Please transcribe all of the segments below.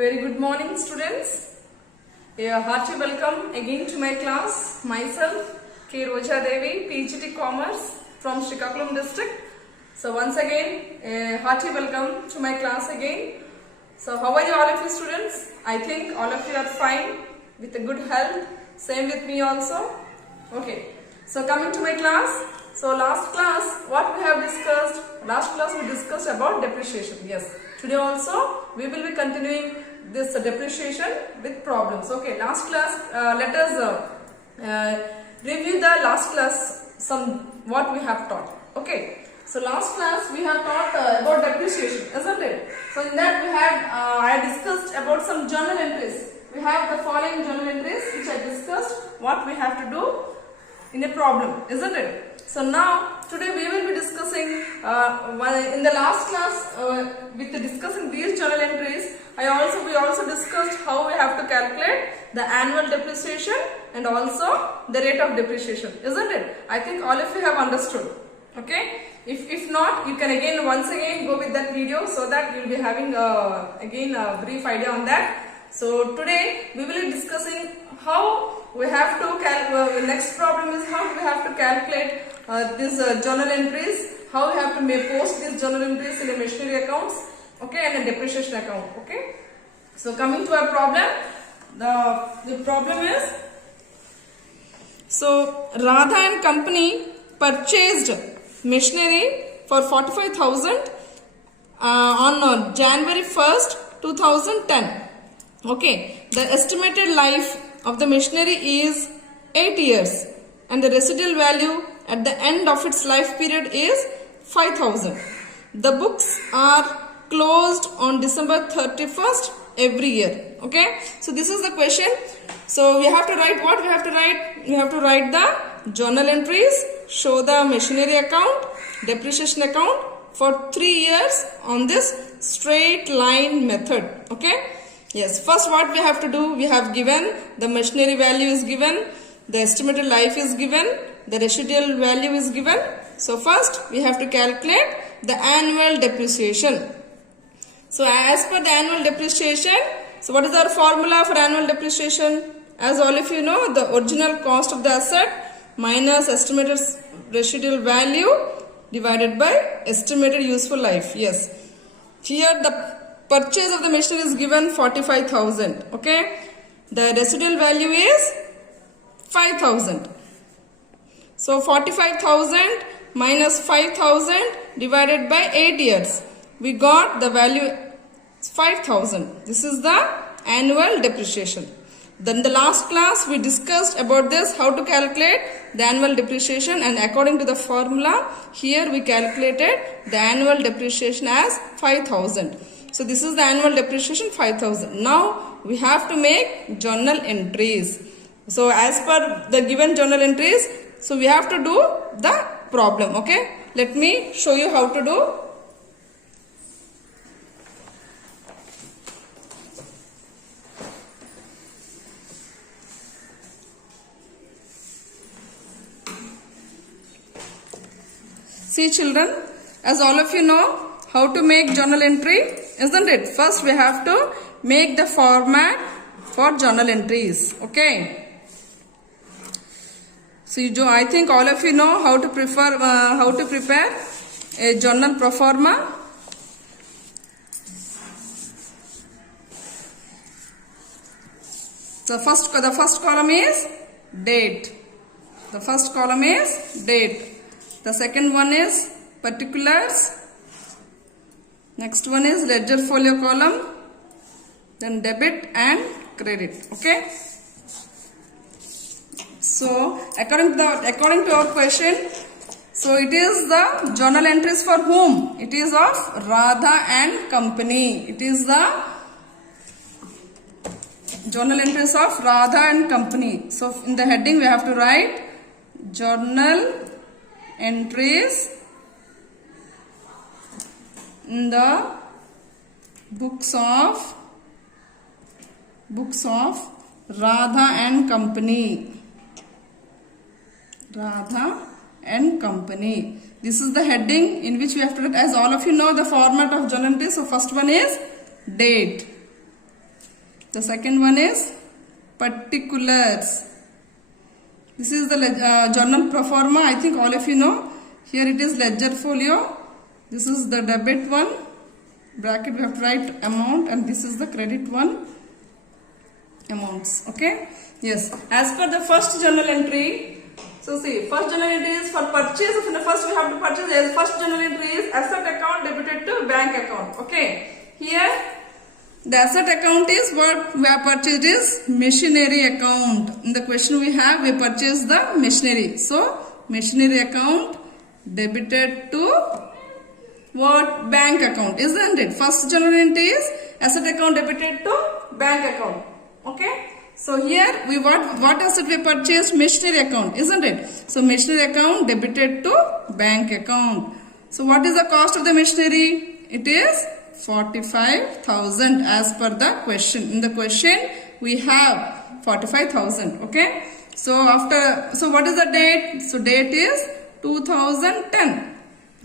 Very good morning, students. A hearty welcome again to my class. Myself, K. Roja Devi, PGT Commerce from Srikakulam district. So once again, a hearty welcome to my class again. So how are you all of you students? I think all of you are fine with a good health. Same with me also. Okay. So coming to my class. So last class, what we have discussed? Last class we discussed about depreciation. Yes. Today also we will be continuing this depreciation with problems. Okay. Last class, let us review the last class. What we have taught. Okay. So last class we have taught about depreciation, isn't it? So in that we had I discussed about some journal entries. We have the following journal entries which I discussed what we have to do in a problem, isn't it? So now today we will be discussing in the last class with discussing these journal entries. We also discussed how we have to calculate the annual depreciation and also the rate of depreciation, isn't it? I think all of you have understood. Okay. If not, you can once again go with that video so that you will be having again a brief idea on that. So today we will be discussing how we have to calculate. Next problem is how we have to calculate these journal entries. How we have to post these journal entries in a machinery accounts, okay, and a depreciation account. Okay. So coming to our problem, the problem is, so Radha and company purchased machinery for 45,000 on January 1st, 2010. Okay, the estimated life of the machinery is 8 years and the residual value at the end of its life period is 5,000. The books are closed on December 31st every year. Okay, so this is the question. So we have to write what? We have to write the journal entries, show the machinery account, depreciation account for 3 years on this straight line method. Okay. Yes, first what we have to do, we have given the machinery value is given, the estimated life is given, the residual value is given. So first we have to calculate the annual depreciation. So as per the annual depreciation, so what is our formula for annual depreciation? As all of you know, the original cost of the asset minus estimated residual value divided by estimated useful life. Yes, here the purchase of the machinery is given 45,000. Okay, the residual value is 5,000. So 45,000 minus 5,000 divided by 8 years. We got the value 5,000. This is the annual depreciation. Then the last class we discussed about this, how to calculate the annual depreciation, and according to the formula here we calculated the annual depreciation as 5,000. So this is the annual depreciation 5,000. Now we have to make journal entries. So as per the given journal entries, so we have to do the problem. Okay, let me show you how to do. See children, as all of you know how to make journal entry, isn't it? First we have to make the format for journal entries. Okay. So I think all of you know how to prepare a journal pro forma. The first column is date. The first column is date. The second one is particulars. Next one is ledger folio column. Then debit and credit. Okay. So according to our question, so it is the journal entries for whom? It is of Radha and company. It is the journal entries of Radha and company. So in the heading we have to write journal entries in the books of Radha and company. Radha and company. This is the heading in which we have to write. As all of you know the format of journal entry. So first one is date. The second one is particulars. This is the journal pro forma. I think all of you know. Here it is ledger folio. This is the debit one. Bracket we have to write amount, and this is the credit one. Amounts. Okay. Yes. As per the first journal entry. So see, first journal entry is for purchase. In the first we have to purchase. Yes, first journal entry is asset account debited to bank account. Okay. Here the asset account is what we have purchased is machinery account. In the question we have, we purchased the machinery. So machinery account debited to what? Bank account, isn't it? First journal entry is asset account debited to bank account. Okay. So here we what asset we purchased? Machinery account, isn't it? So machinery account debited to bank account. So what is the cost of the machinery? It is 45,000 as per the question. In the question we have 45,000. Okay. So what is the date? So date is 2010.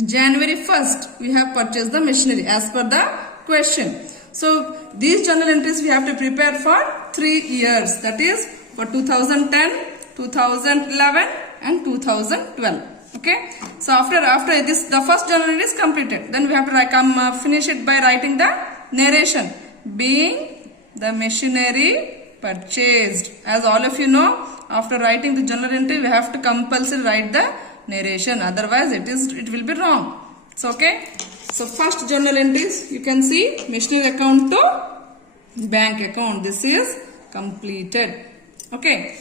January 1st we have purchased the machinery as per the question. So these journal entries we have to prepare for 3 years. That is for 2010, 2011 and 2012. Okay. So after this, the first journal entry is completed. Then we have to finish it by writing the narration. Being the machinery purchased. As all of you know, after writing the journal entry, we have to compulsory write the narration. Otherwise, it will be wrong. So okay. So first journal entries, you can see machinery account to bank account. This is completed. Okay.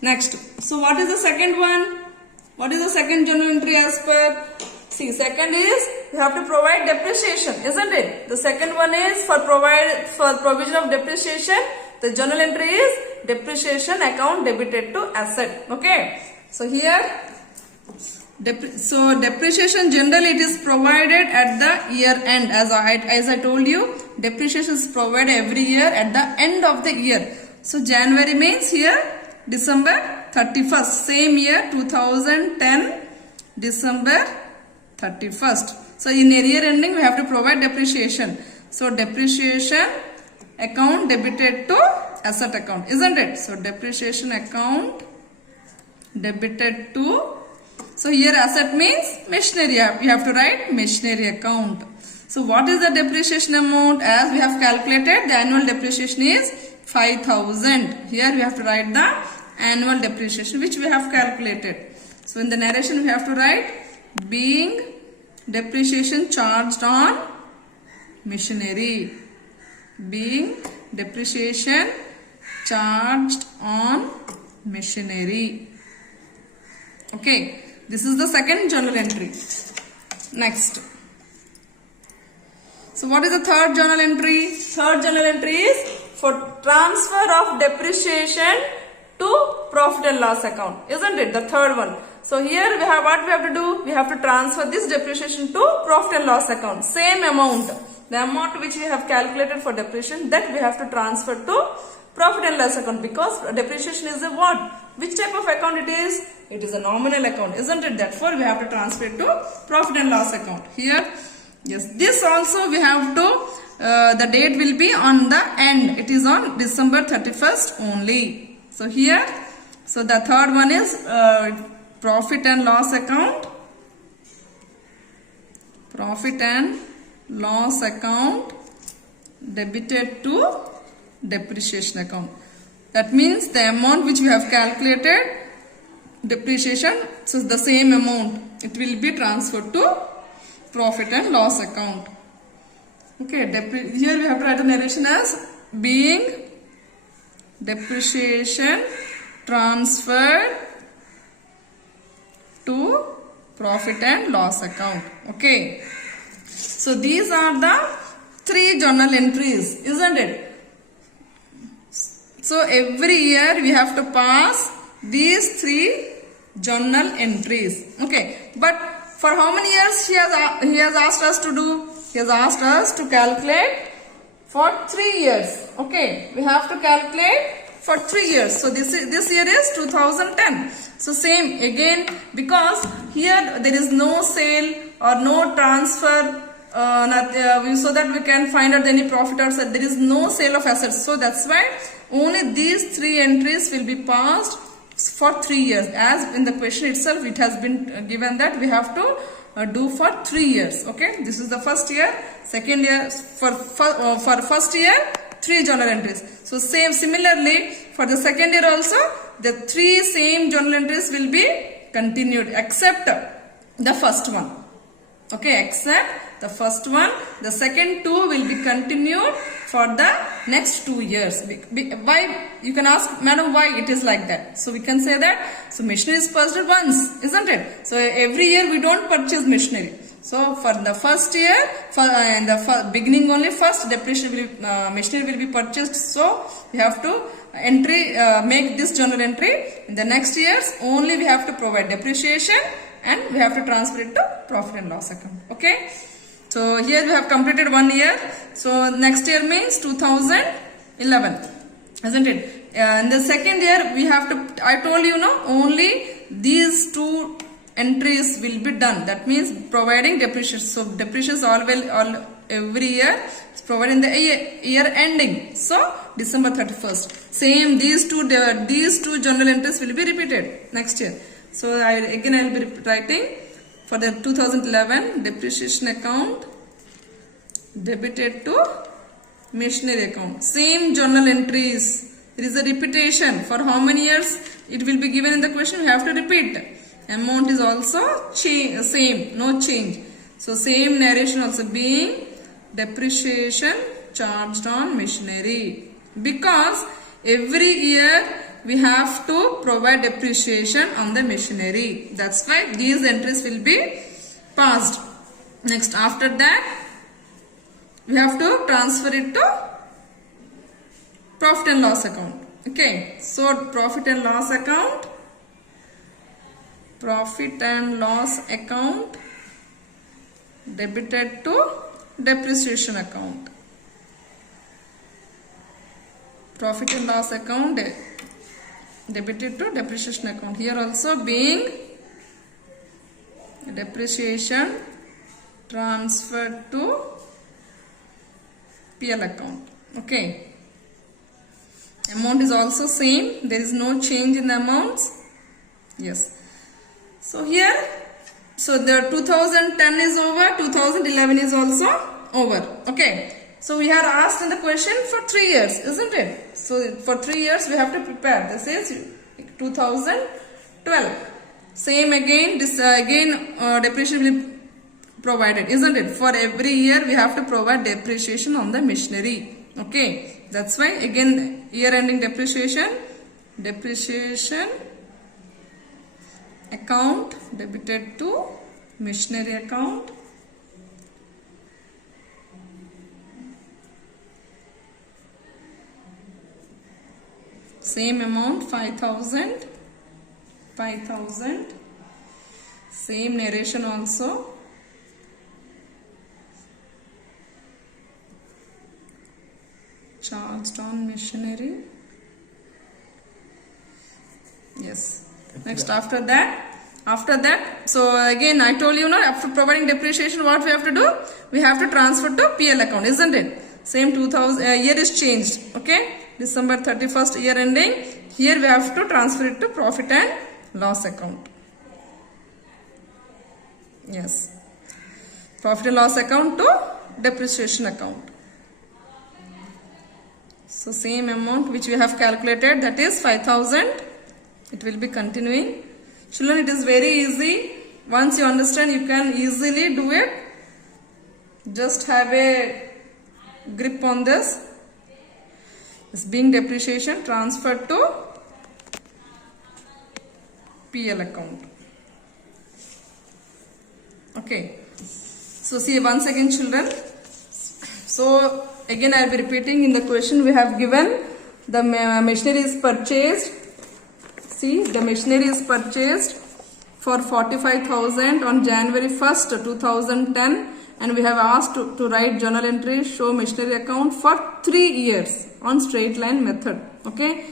Next. So what is the second one? What is the second journal entry as per? See, second is you have to provide depreciation, isn't it? The second one is for provision of depreciation. The journal entry is depreciation account debited to asset. Okay. So here, depreciation generally it is provided at the year end. As I told you, depreciation is provided every year at the end of the year. So January means here December 31st. Same year 2010 December 31st. So in a year ending we have to provide depreciation. So depreciation account debited to asset account, isn't it? So depreciation account debited to. So here asset means machinery. You have to write machinery account. So what is the depreciation amount? As we have calculated, the annual depreciation is 5,000. Here we have to write the annual depreciation which we have calculated. So in the narration we have to write being depreciation charged on machinery. Being depreciation charged on machinery. Okay. This is the second journal entry. Next. So what is the third journal entry? Third journal entry is for transfer of depreciation to profit and loss account. Isn't it? The third one. So here we have what we have to do? We have to transfer this depreciation to profit and loss account. Same amount. The amount which we have calculated for depreciation, that we have to transfer to profit and loss account, because depreciation is a what? Which type of account it is? It is a nominal account, isn't it? Therefore, we have to transfer it to profit and loss account. Here, yes, this also we have to, the date will be on the end. It is on December 31st only. So here, so the third one is profit and loss account. Profit and loss account debited to depreciation account. That means the amount which we have calculated depreciation, so the same amount it will be transferred to profit and loss account. Okay, here we have to write the narration as being depreciation transferred to profit and loss account. Okay, so these are the 3 journal entries, isn't it? So every year we have to pass these 3 journal entries. Okay, but for how many years he has asked us to do? He has asked us to calculate for 3 years. Okay, we have to calculate for 3 years. So this year is 2010. So same again, because here there is no sale or no transfer so that we can find out any profit or sale. There is no sale of assets. So that's why only these 3 entries will be passed for 3 years. As in the question itself, it has been given that we have to do for 3 years. Okay, this is the first year. Second year, for first year, 3 journal entries. So similarly for the second year also, the 3 same journal entries will be continued except the first one. Okay, except the first one. The second 2 will be continued for the next 2 years. Why? You can ask, madam, why it is like that? So we can say that, so machinery is purchased once, isn't it? So every year we don't purchase machinery. So for the first year, in the beginning only, first depreciation machinery will be purchased. So we have to make this journal entry. In the next years only we have to provide depreciation and we have to transfer it to profit and loss account. Okay. So here we have completed 1 year. So next year means 2011, isn't it? In the second year we have to, I told you, no, only these 2 entries will be done. That means providing depreciation. So depreciation all every year is provided in the year ending. So December 31st. Same these two journal entries will be repeated next year. So I will be writing for the 2011 depreciation account debited to machinery account. Same journal entries. There is a repetition. For how many years it will be given in the question, we have to repeat. Amount is also same, no change. So same narration also being depreciation charged on machinery. Because every year we have to provide depreciation on the machinery. That's why these entries will be passed. Next, after that, we have to transfer it to profit and loss account. Okay, so profit and loss account, debited to depreciation account. Profit and loss account debited to depreciation account. Here also being depreciation transferred to PL account. Okay. Amount is also same. There is no change in the amounts. Yes. So here, so the 2010 is over, 2011 is also over. Okay. So we are asked in the question for 3 years, isn't it? So for 3 years we have to prepare. This is 2012. Same again, this depreciation will be provided, isn't it? For every year we have to provide depreciation on the machinery. Okay. That's why again year ending depreciation account debited to machinery account. Same amount 5,000. Same narration also. Charged on machinery. Yes. Next, after that, so again I told you, after providing depreciation, what we have to do? We have to transfer to PL account, isn't it? Same 2000 year is changed. Okay, December 31st year ending. Here we have to transfer it to profit and loss account. Yes, profit and loss account to depreciation account. So same amount which we have calculated, that is 5,000. It will be continuing. Children, it is very easy. Once you understand, you can easily do it. Just have a grip on this. This being depreciation transferred to PL account. Okay. So see once again, children. So again I will be repeating. In the question we have given the machinery is purchased. See, the machinery is purchased for 45,000 on January 1st, 2010, and we have asked to write journal entry, show machinery account for 3 years on straight line method. Okay,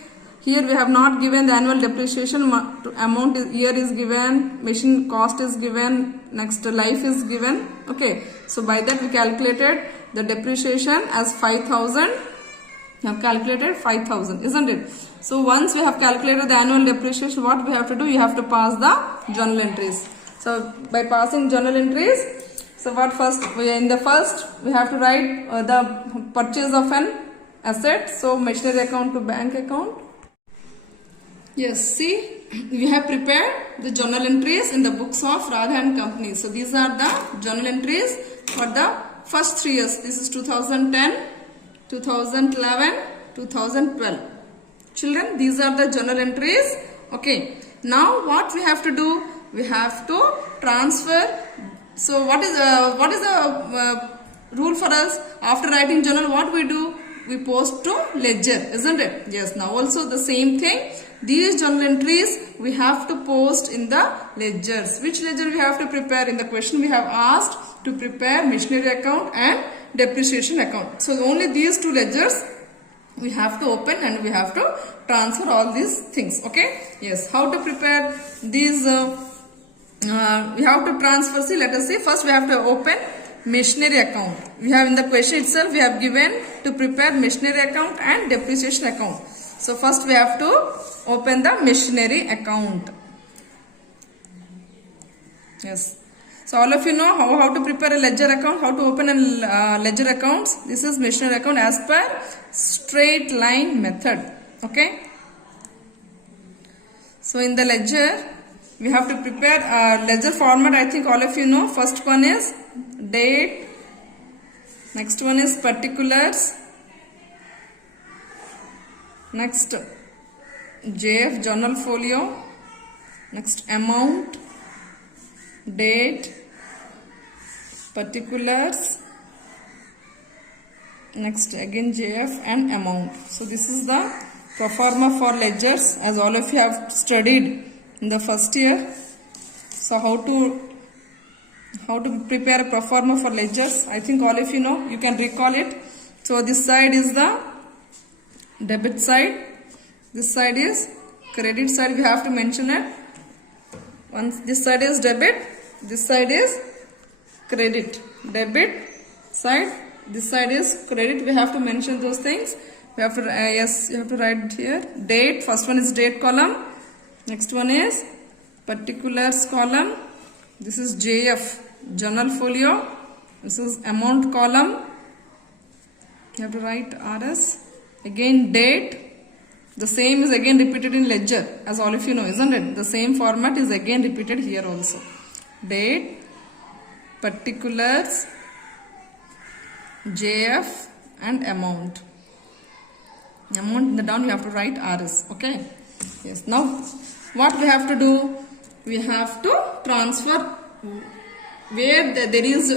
Here we have not given the annual depreciation amount year is given, machine cost is given, next life is given. Okay, so by that we calculated the depreciation as 5,000. We have calculated 5,000, isn't it? So once we have calculated the annual depreciation, what we have to do? You have to pass the journal entries. So by passing journal entries, so what first? In the first we have to write the purchase of an asset. So machinery account to bank account. Yes, see, we have prepared the journal entries in the books of Radha and Company. So these are the journal entries for the first 3 years. This is 2010, 2011, 2012. Children, these are the journal entries. Okay, now what we have to do? We have to transfer. So what is the rule for us? After writing journal, what we do? We post to ledger, isn't it? Yes, now also the same thing. These journal entries we have to post in the ledgers. Which ledger we have to prepare? In the question we have asked to prepare machinery account and depreciation account. So only these 2 ledgers we have to open and we have to transfer all these things. Okay? Yes. How to prepare these? We have to transfer. See, let us see. First we have to open machinery account. We have in the question itself we have given to prepare machinery account and depreciation account. So first we have to open the machinery account. Yes. So all of you know how to prepare a ledger account, how to open a ledger accounts. This is machinery account as per straight line method. Okay. So in the ledger we have to prepare a ledger format. I think all of you know. First one is date. Next one is particulars. Next JF journal folio. Next amount, date, particulars. Next again JF and amount. So this is the pro forma for ledgers as all of you have studied in the first year. So how to prepare a pro forma for ledgers? I think all of you know. You can recall it. So this side is the debit side. This side is credit side. We have to mention it. Once this side is debit, this side is credit. Debit side, this side is credit. We have to mention those things. We have to yes, you have to write here. Date. First one is date column. Next one is particulars column. This is JF journal folio. This is amount column. You have to write RS. Again date. The same is again repeated in ledger as all of you know, isn't it? The same format is again repeated here also. Date, particulars, JF and amount. Amount in the down you have to write RS. Okay. Yes. Now what we have to do? We have to transfer where there is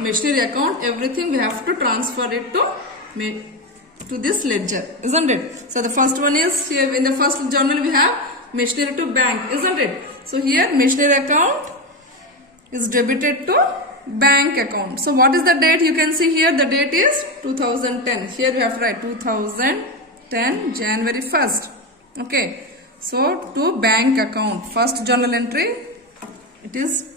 machinery account. Everything we have to transfer it to this ledger, isn't it? So the first one is here in the first journal we have machinery to bank, isn't it? So here machinery account is debited to bank account. So what is the date? You can see here the date is 2010. Here we have to write 2010 January 1st. Okay. So to bank account, first journal entry, it is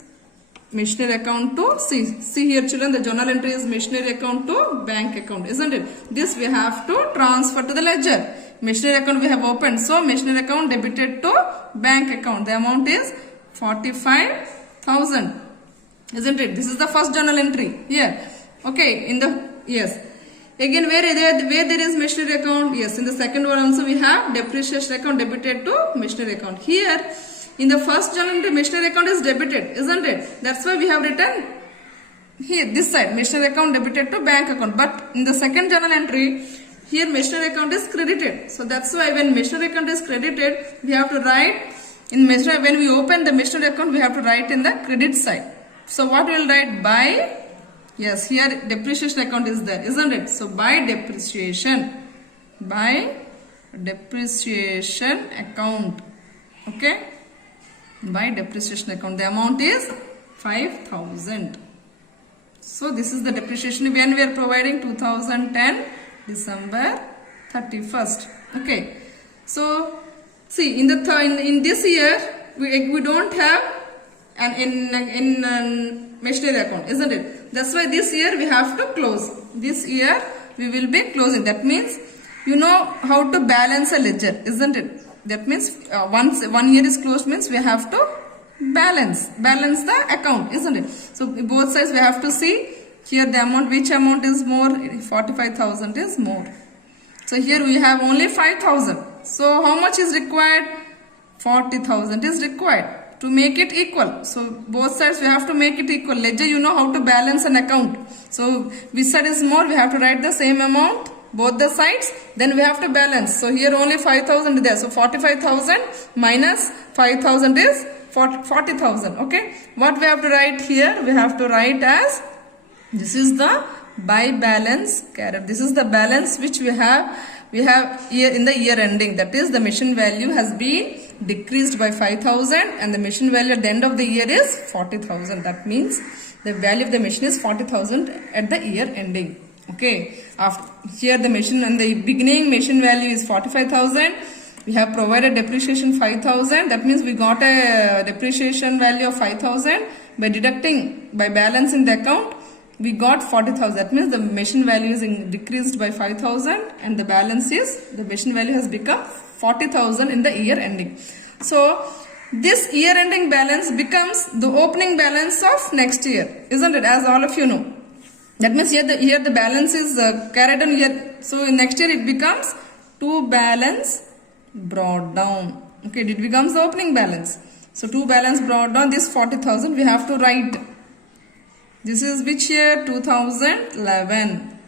machinery account to see here children, the journal entry is machinery account to bank account, isn't it? This we have to transfer to the ledger. Machinery account we have opened, so machinery account debited to bank account. The amount is 45,000, isn't it? This is the first journal entry here. Okay, in the yes. Again where there is machinery account, yes, in the second one also we have depreciation account debited to machinery account. Here in the first journal entry, machinery account is debited, isn't it? That's why we have written here, this side, machinery account debited to bank account. But in the second journal entry, here machinery account is credited. So that's why when machinery account is credited, we have to write in machinery, when we open the machinery account, we have to write in the credit side. So what we will write? By, yes, here depreciation account is there, isn't it? So by depreciation account, okay? By depreciation account, the amount is 5,000. So this is the depreciation when we are providing 2010 December 31st. Okay. So see, in in this year we don't have an in machinery account, isn't it? That's why this year we have to close. This year we will be closing. That means you know how to balance a ledger, isn't it? That means once 1 year is closed means we have to balance the account, isn't it? So both sides we have to see here the amount, which amount is more. 45,000 is more. So here we have only 5,000. So how much is required? 40,000 is required to make it equal. So both sides we have to make it equal. Ledger, you know how to balance an account. So which side is more? We have to write the same amount, both the sides. Then we have to balance. So here only 5,000 there. So 45,000 minus 5,000 is 40,000. Okay. What we have to write here? We have to write as, this is the by balance carried. This is the balance which we have here in the year ending. That is, the machine value has been decreased by 5,000 and the machine value at the end of the year is 40,000. That means the value of the machine is 40,000 at the year ending. Okay. After here the machine and the beginning machine value is 45,000. We have provided depreciation 5,000. That means we got a depreciation value of 5,000 by deducting, by balancing the account. We got 40,000. That means the machine value is decreased by 5,000 and the balance is, the machine value has become 40,000 in the year ending. So this year ending balance becomes the opening balance of next year, isn't it? As all of you know. That means here the balance is carried on here. So in next year it becomes to balance brought down. Okay, it becomes the opening balance. So to balance brought down, this 40,000 we have to write. This is which year? 2011.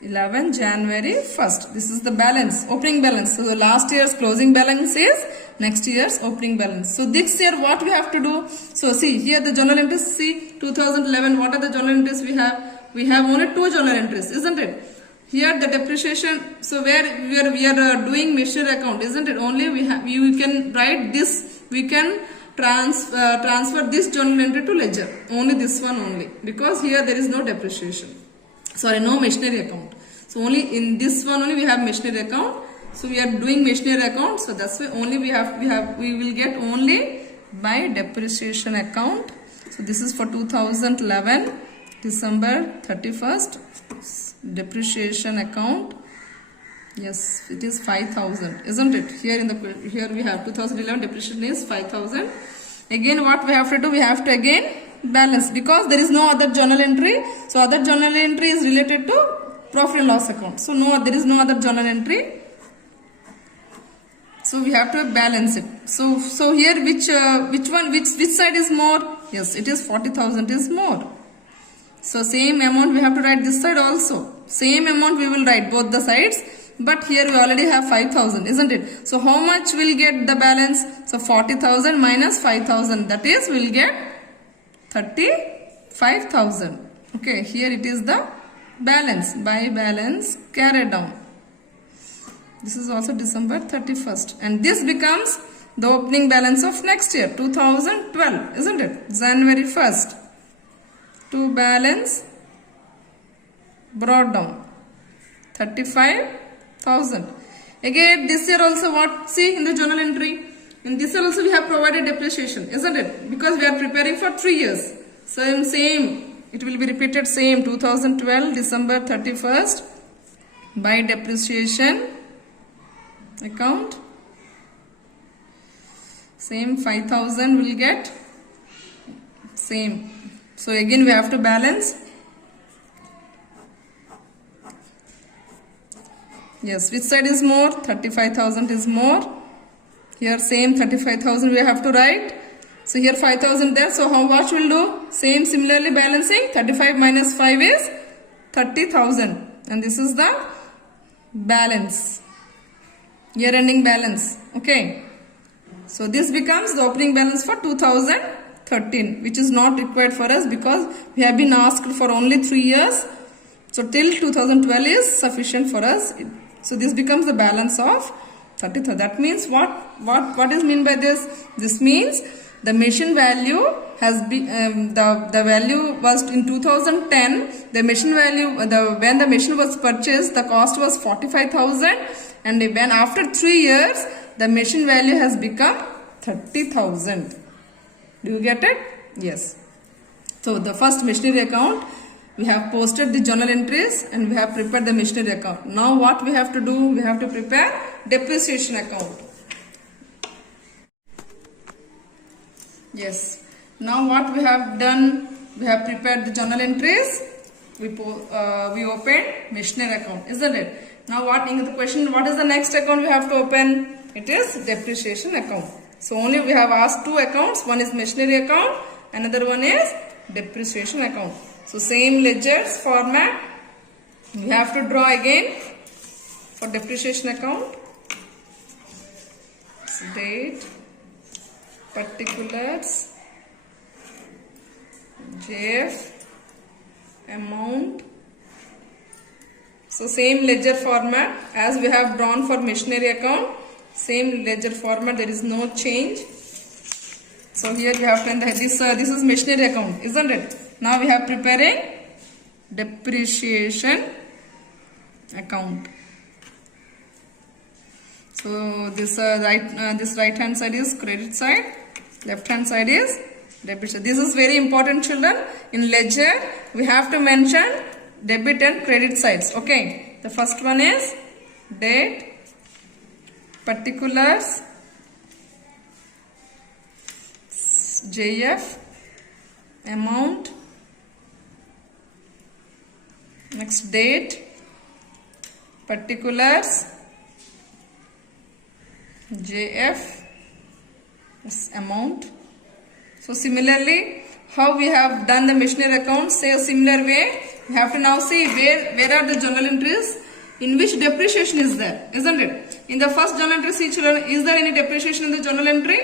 11 January 1st. This is the balance, opening balance. So the last year's closing balance is next year's opening balance. So this year what we have to do? So see here the journal entries. See 2011. What are the journal entries we have? We have only 2 journal entries, isn't it? Here the depreciation. So where we are doing machinery account, isn't it? Only we can write this. We can transfer this journal entry to ledger. Only this one only, because here there is no depreciation. Sorry, no machinery account. So only in this one only we have machinery account. So we are doing machinery account. So that's why only we will get only by depreciation account. So this is for 2011 December 31st depreciation account. Yes, it is 5,000, isn't it? Here we have 2011 depreciation is 5,000. Again, what we have to do? We have to again balance, because there is no other journal entry. So other journal entry is related to profit and loss account. So there is no other journal entry. So we have to balance it. So here which side is more? Yes, it is 40,000 is more. So same amount we have to write this side also. Same amount we will write both the sides. But here we already have 5,000, isn't it? So how much will get the balance? So 40,000 minus 5,000. That is, we'll get 35,000. Okay, here it is the balance, by balance carried down. This is also December 31st. And this becomes the opening balance of next year, 2012, isn't it? January 1st. To balance brought down, 35,000. Again, this year also what? See in the journal entry. In this year also we have provided depreciation, isn't it? Because we are preparing for 3 years. So same, it will be repeated same, 2012 December 31st by depreciation account. Same 5,000 will get same. So again we have to balance. Yes, which side is more? 35,000 is more. Here same 35,000 we have to write. So here 5,000 there. So what we'll do? Same, similarly balancing. 35 minus 5 is 30,000. And this is the balance. Year ending balance. Okay. So this becomes the opening balance for 2013, which is not required for us because we have been asked for only 3 years. So till 2012 is sufficient for us. So this becomes the balance of 30,000. That means what is mean by this? This means the machine value has been the value was in 2010. The machine value when the machine was purchased, the cost was 45,000, And when after 3 years, the machine value has become 30,000. Do you get it? Yes. So the first machinery account, we have posted the journal entries and we have prepared the machinery account. Now what we have to do? We have to prepare depreciation account. Yes. Now what we have done? We have prepared the journal entries. We opened machinery account, isn't it? Now what in the question? What is the next account we have to open? It is depreciation account. So only we have asked two accounts. One is machinery account. Another one is depreciation account. So same ledgers format. We have to draw again for depreciation account. Date, particulars, JF, amount. So same ledger format as we have drawn for machinery account. Same ledger format. There is no change. So here we have done this is machinery account, isn't it? Now we have preparing depreciation account. So this right hand side is credit side, left hand side is debit side. This is very important, children. In ledger we have to mention debit and credit sides. Okay, the first one is date, particulars, JF, amount, next date, particulars, JF, amount. So similarly, how we have done the machinery account, say a similar way, we have to now see where are the journal entries in which depreciation is there, isn't it? In the first journal entry, see children, is there any depreciation in the journal entry?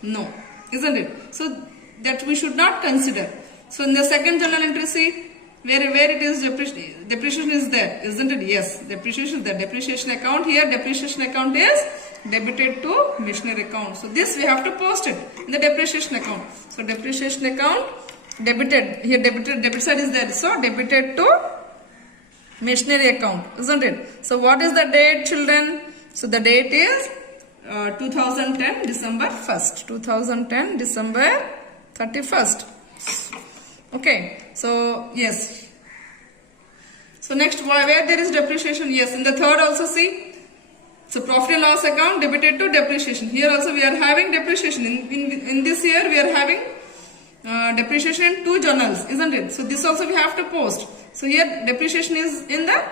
No, isn't it? So that we should not consider. So in the second journal entry, see where it is depreciation is there, isn't it? Yes, depreciation is there. Depreciation account here, depreciation account is debited to machinery account. So this we have to post it in the depreciation account. So depreciation account debited here, debit side is there. So debited to machinery account, isn't it? So what is the date, children? So the date is 2010 December 1st. 2010 December 31st. Okay. So yes. So next, where there is depreciation? Yes. In the third also see. So profit and loss account debited to depreciation. Here also we are having depreciation. In this year we are having depreciation in two journals, isn't it? So this also we have to post. So here depreciation is in the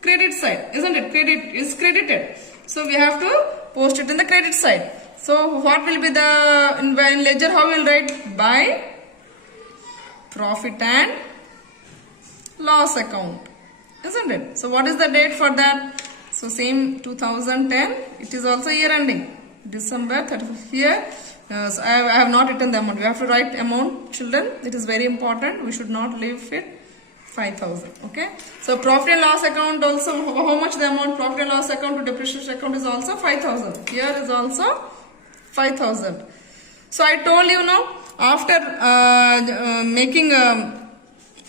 credit side, isn't it? Credit is credited. So we have to post it in the credit side. So what will be the in ledger? How we will write? By profit and loss account, isn't it? So what is the date for that? So same 2010. It is also year ending December 31st. Here so I have not written the amount. We have to write amount, children. It is very important. We should not leave it 5,000. Okay. So profit and loss account also, how much the amount? Profit and loss account to depreciation account is also 5,000. Here is also 5,000. So I told you now, after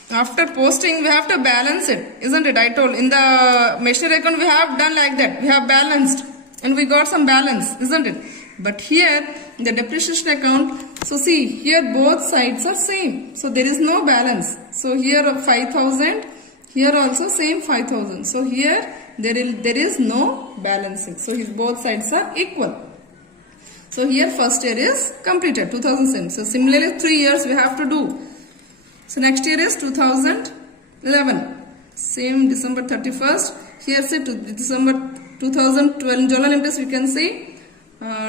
after posting, we have to balance it, isn't it? I told in the machinery account we have done like that. We have balanced and we got some balance, isn't it? But here in the depreciation account, so see here both sides are same. So there is no balance. So here 5,000, here also same 5,000. So here there is no balancing. So here both sides are equal. So here first year is completed, 2007. So similarly 3 years we have to do. So next year is 2011. Same December 31st. Here say to December 2012 journal entries we can see.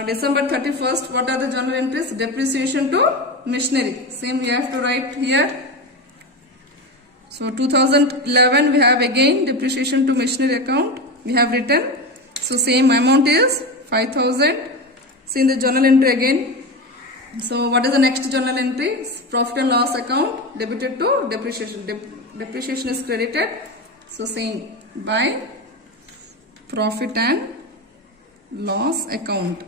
December 31st, what are the journal entries? Depreciation to machinery. Same we have to write here. So 2011 we have again depreciation to machinery account. We have written. So same amount is 5,000. See in the journal entry again. So what is the next journal entry? Profit and loss account debited to depreciation. Depreciation is credited. So same by profit and loss account.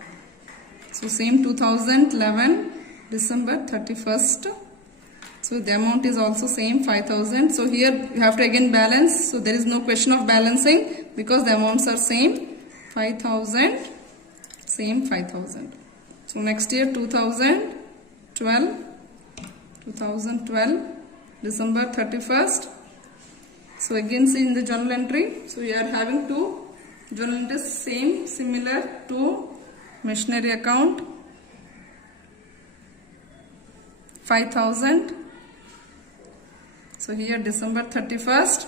So same 2011 December 31st. So the amount is also same 5,000. So here you have to again balance. So there is no question of balancing because the amounts are same. 5,000, same 5,000. So next year 2012, December 31st. So again see in the journal entry. So we are having two journal entries, same, similar to machinery account, 5,000. So here December 31st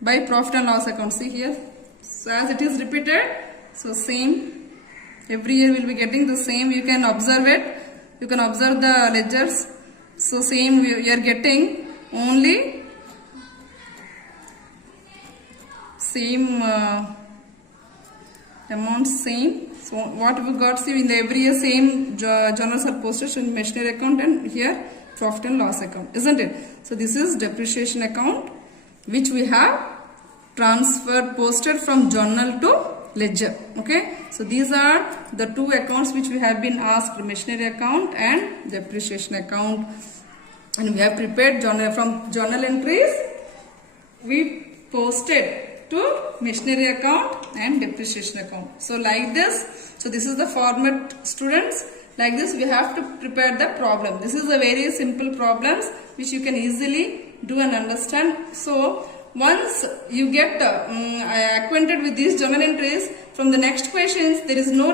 by profit and loss account. See here. So as it is repeated, so same. Every year we will be getting the same. You can observe it. You can observe the ledgers. So same we are getting only same amount same. So what we got, see in the every year same journals are posted in machinery account and here profit and loss account, isn't it? So this is depreciation account which we have transferred posted from journal to ledger. Okay, so these are the two accounts which we have been asked, machinery account and depreciation account, and we have prepared from journal entries we posted to machinery account and depreciation account. So like this, so this is the format, students. Like this we have to prepare the problem. This is a very simple problems which you can easily do and understand. So once you get acquainted with these journal entries, from the next questions there is no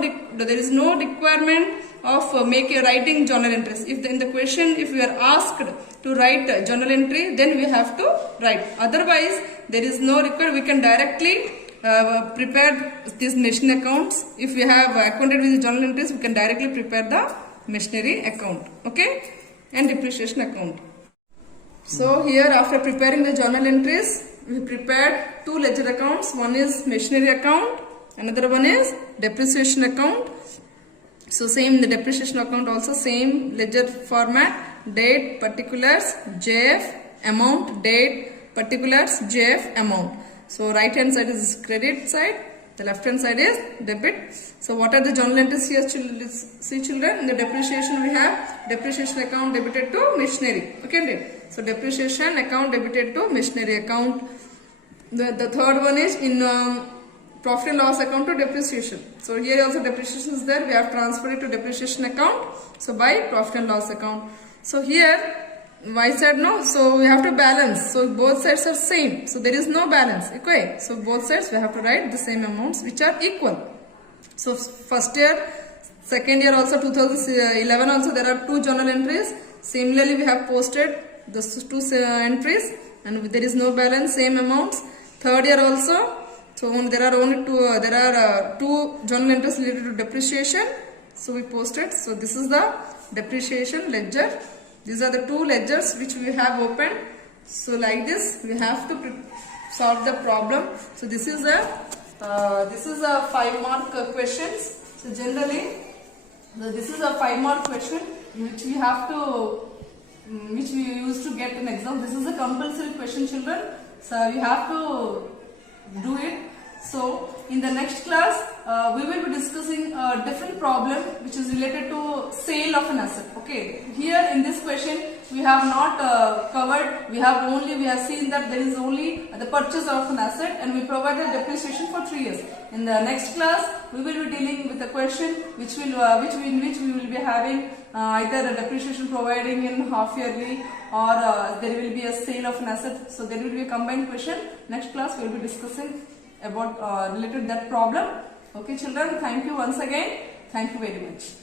requirement of writing journal entries. If in the question if we are asked to write journal entry, then we have to write. Otherwise there is no requirement. We can directly prepare these machinery accounts. If we have acquainted with the journal entries, we can directly prepare the machinery account, okay, and depreciation account. So here after preparing the journal entries, we prepared two ledger accounts. One is machinery account, another one is depreciation account. So same in the depreciation account also same ledger format, date, particulars, JF, amount, date, particulars, JF, amount. So right hand side is credit side, the left hand side is debit. So what are the journal entries here? See children, in the depreciation we have depreciation account debited to machinery. Okay, so depreciation account debited to machinery account. The third one is in profit and loss account to depreciation. So here also depreciation is there. We have transferred it to depreciation account. So by profit and loss account. So here y side no. So we have to balance. So both sides are same. So there is no balance. Okay. So both sides we have to write the same amounts which are equal. So first year, second year also 2011 also there are two journal entries. Similarly we have posted the two entries and there is no balance, same amounts. Third year also. So there are two journal entries related to depreciation. So we posted. So this is the depreciation ledger. These are the two ledgers which we have opened. So like this, we have to solve the problem. So this is a 5-mark questions. So generally, this is a 5-mark question which we have to, which we used to get in exam. This is a compulsory question, children. So you have to do it. So in the next class, we will be discussing a different problem which is related to sale of an asset. Okay, here in this question we have not covered. We have seen that there is only the purchase of an asset and we provided depreciation for 3 years. In the next class, we will be dealing with a question in which we will be having either a depreciation providing in half yearly or there will be a sale of an asset. So there will be a combined question. Next class we will be discussing about related that problem. Okay children, thank you once again. Thank you very much.